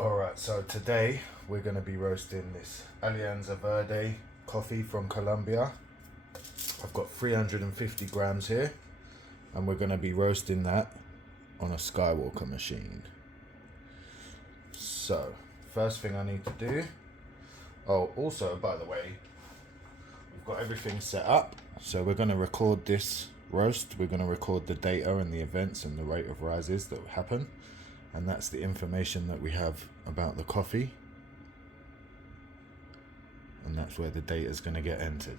Alright, so today we're going to be roasting this Alianza Verde coffee from Colombia. I've got 350 grams here and we're going to be roasting that on a Skywalker machine. So, first thing I need to do, also by the way, we've got everything set up. So we're going to record this roast, we're going to record the data and the events and the rate of rises that happen. And that's the information that we have about the coffee. And that's where the data is going to get entered.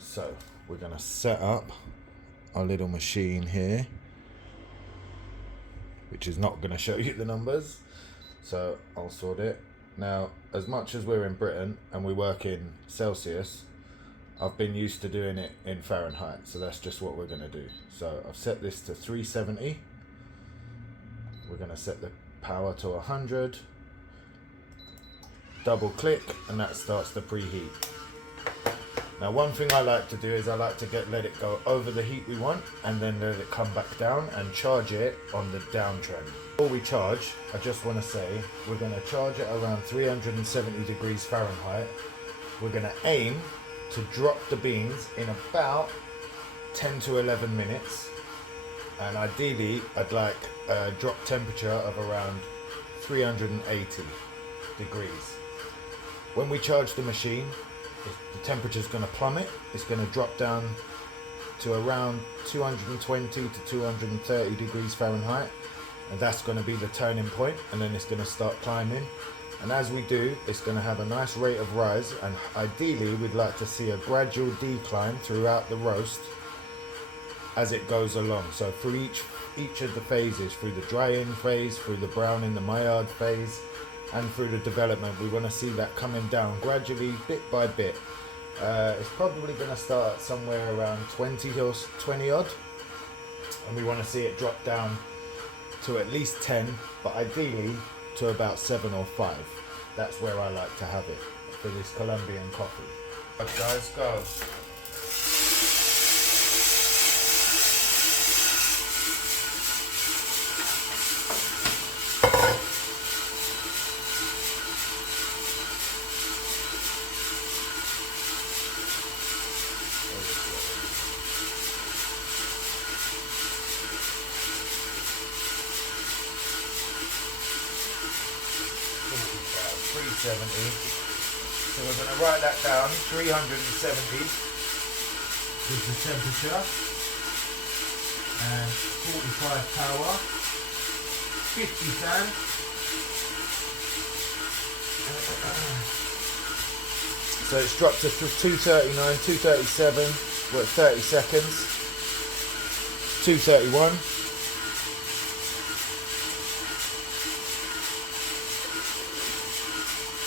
So we're going to set up our little machine here, which is not going to show you the numbers. So I'll sort it. Now, as much as we're in Britain and we work in Celsius, I've been used to doing it in Fahrenheit, so that's just what we're going to do. So I've set this to 370. We're going to set the power to 100. Double click, and that starts the preheat. Now, one thing I like to do is I like to let it go over the heat we want, and then let it come back down and charge it on the downtrend. Before we charge, I just want to say we're going to charge it around 370 degrees Fahrenheit. We're going to aim to drop the beans in about 10 to 11 minutes, and ideally I'd like a drop temperature of around 380 degrees. When we charge the machine, the temperature is going to plummet. It's going to drop down to around 220 to 230 degrees Fahrenheit, and that's going to be the turning point, and then it's going to start climbing. And as we do, it's going to have a nice rate of rise, and ideally we'd like to see a gradual decline throughout the roast as it goes along. So through each of the phases, through the drying phase, through the browning, the Maillard phase, and through the development, we want to see that coming down gradually, bit by bit. It's probably going to start somewhere around 20 odd, and we want to see it drop down to at least 10, but ideally to about 7 or 5. That's where I like to have it for this Colombian coffee. Right, guys, go. So we're going to write that down. 370 is the temperature, and 45 power, 50 fan. So it's dropped to 239, 237. We're at 30 seconds. 231.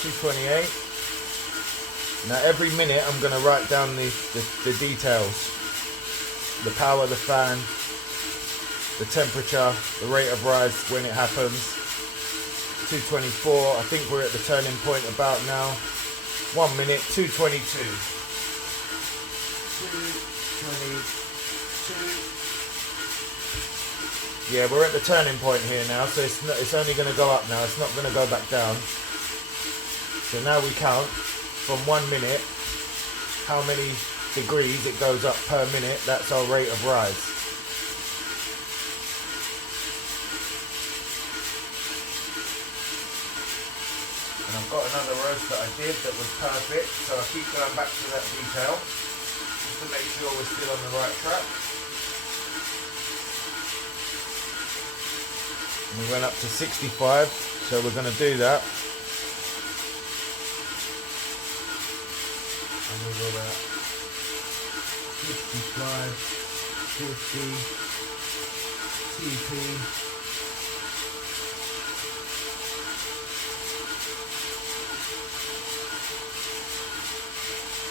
228. Now every minute I'm going to write down the details. The power of the fan, the temperature, the rate of rise when it happens. 224, I think we're at the turning point about now. 1 minute, 222. 222. Yeah, we're at the turning point here now, so it's only going to go up now. It's not going to go back down. So now we count from 1 minute how many degrees it goes up per minute. That's our rate of rise. And I've got another roast that I did that was perfect, so I keep going back to that detail just to make sure we're still on the right track. And we went up to 65, so we're going to do that. And we got 55, 50, TP,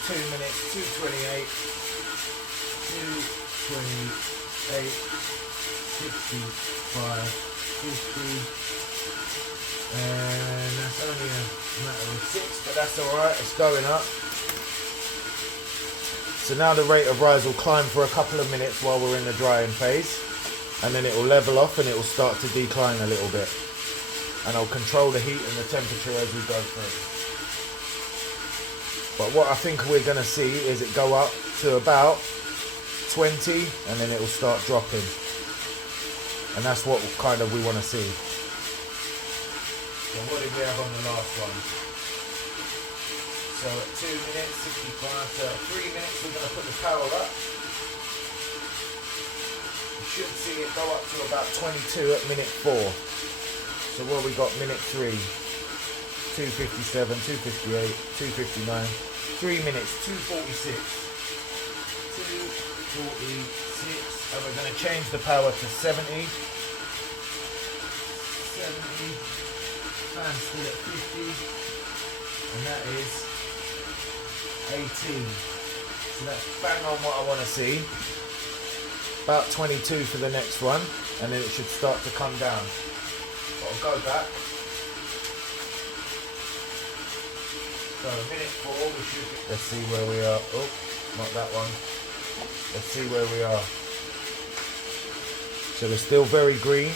2 minutes, 228, 228, 65, 50, and that's only a matter of 6, but that's alright, it's going up. So now the rate of rise will climb for a couple of minutes while we're in the drying phase. and then it will level off and it will start to decline a little bit. And I'll control the heat and the temperature as we go through. But what I think we're going to see is it go up to about 20 and then it will start dropping. And that's what kind of we want to see. So what did we have on the last one? So at 2 minutes, 65, so at 3 minutes we're going to put the power up. You should see it go up to about 22 at minute 4. So what we got minute 3, 257, 258, 259, 3 minutes, 246, 246, and we're going to change the power to 70, 70, fan still at 50, and that is 18. So that's bang on what I want to see. About 22 for the next one, and then it should start to come down. But I'll go back. So minute 4, we should get, let's see where we are. Oh, not that one. Let's see where we are. So we're still very green.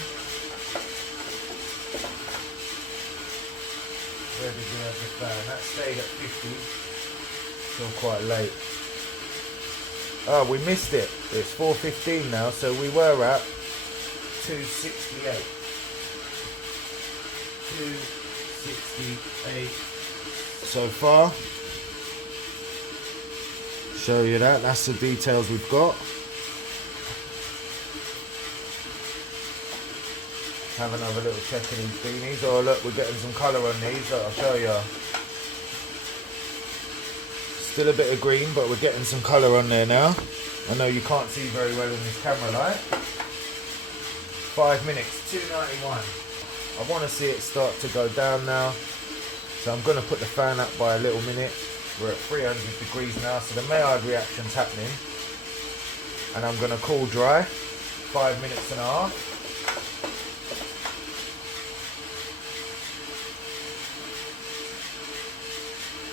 Where did we have the fan? That stayed at 50. Still quite late. Oh, we missed it. It's 4:15 now, so we were at 268. 268 so far. Show you that. That's the details we've got. Have another little check of these beanies. Oh look, we're getting some colour on these. Look, I'll show you. Still a bit of green, but we're getting some colour on there now. I know you can't see very well in this camera light. 5 minutes, 291. I want to see it start to go down now. So I'm going to put the fan up by a little minute. We're at 300 degrees now, so the Maillard reaction's happening. And I'm going to cool dry. 5 minutes and a half.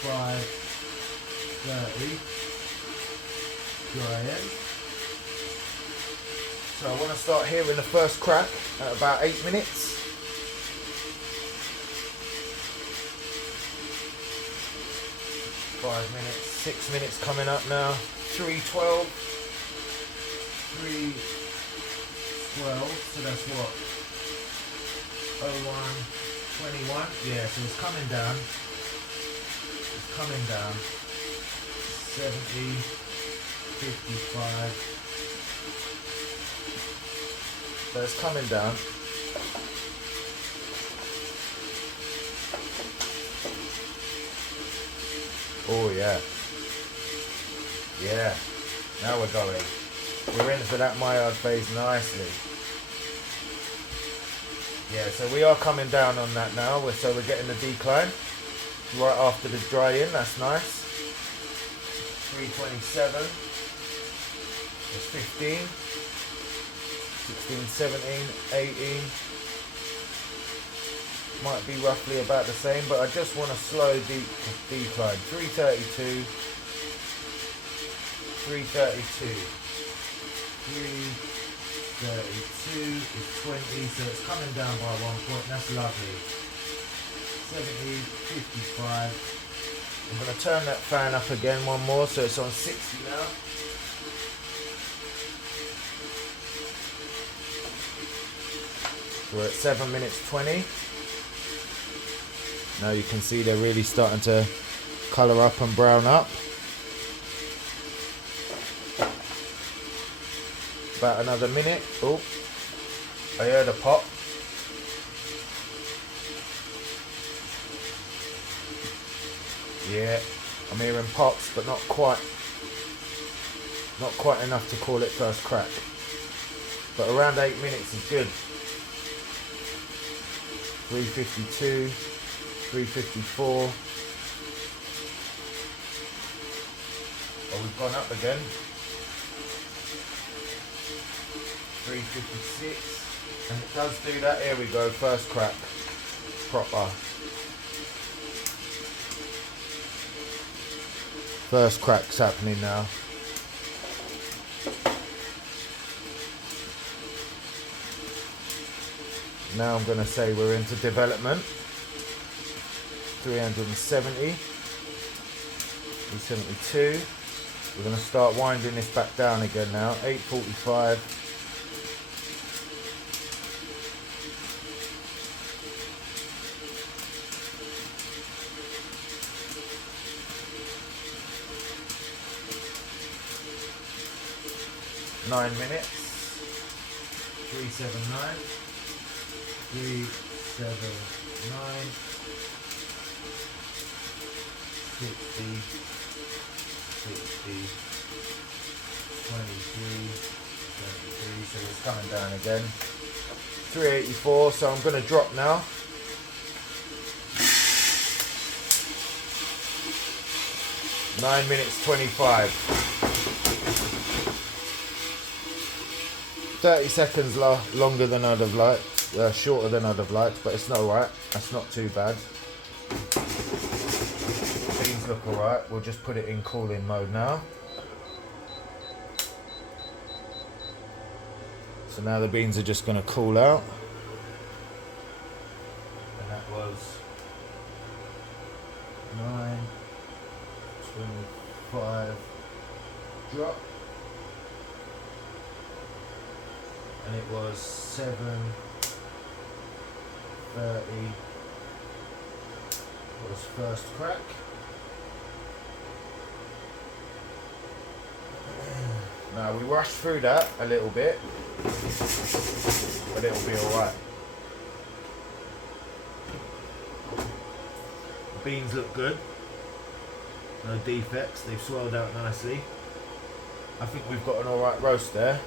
5:30. Dry in. So I want to start hearing the first crack at about 8 minutes. 5 minutes, 6 minutes coming up now. 3:12. 3:12. So that's what? 01:21. Yeah, so it's coming down. It's coming down. 70, 55. So it's coming down. Oh yeah. Yeah. Now we're going. We're in for that Maillard phase nicely. Yeah, so we are coming down on that now. So we're getting the decline. Right after the dry in, that's nice. 3:27. It's 15. 16, 17, 18. Might be roughly about the same, but I just want a slow decline. 3:32. 3:32. 3:32 is 20, so it's coming down by 1 point. That's lovely. 70, 55. I'm going to turn that fan up again one more, so it's on 60 now. We're at 7 minutes 20. Now you can see they're really starting to colour up and brown up. About another minute. Oh, I heard a pop. Yeah, I'm hearing pops, but not quite enough to call it first crack. But around 8 minutes is good. 3:52, 3:54. Oh, we've gone up again. 3:56, and it does do that. Here we go, first crack, proper. First crack's happening now. Now I'm going to say we're into development. 370, 372. We're going to start winding this back down again now. 845. Nine minutes. 379. 379. 60. 60. 23. 23. So it's coming down again. 384. So I'm going to drop now. Nine minutes 25. 30 seconds longer than I'd have liked, shorter than I'd have liked, but it's not alright. That's not too bad. Beans look alright. We'll just put it in cooling mode now. So now the beans are just going to cool out. And that was 9:25 drop. And it was 7:30 was first crack. Now we rushed through that a little bit, but it'll be alright. The beans look good, no defects, they've swelled out nicely. I think we've got an alright roast there.